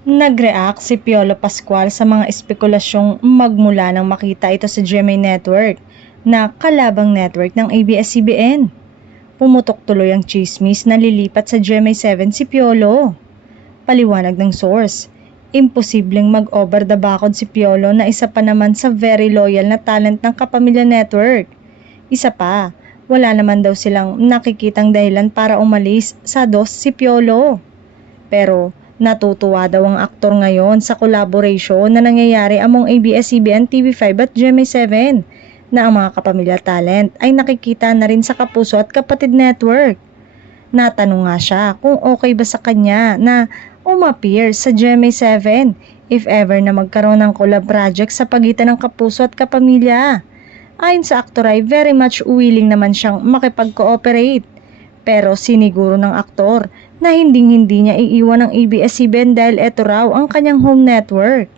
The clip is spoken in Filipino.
Nag-react si Piolo Pascual sa mga espekulasyong magmula nang makita ito sa GMA Network na kalabang network ng ABS-CBN. Pumutok tuloy ang chismis na lilipat sa GMA7 si Piolo. Paliwanag ng source, imposibleng mag-over the bakod si Piolo na isa pa naman sa very loyal na talent ng Kapamilya Network. Isa pa, wala naman daw silang nakikitang dahilan para umalis sa dos si Piolo. Pero natutuwa daw ang aktor ngayon sa collaboration na nangyayari among ABS-CBN, TV5 at GMA7 na ang mga Kapamilya talent ay nakikita na rin sa Kapuso at Kapatid Network. Natanong nga siya kung okay ba sa kanya na umappear sa GMA7 if ever na magkaroon ng collab project sa pagitan ng Kapuso at Kapamilya. Ayon sa aktor ay very much willing naman siyang makipag-cooperate. Pero siniguro ng aktor na hinding-hindi niya iiwan ang ABS-CBN dahil ito raw ang kanyang home network.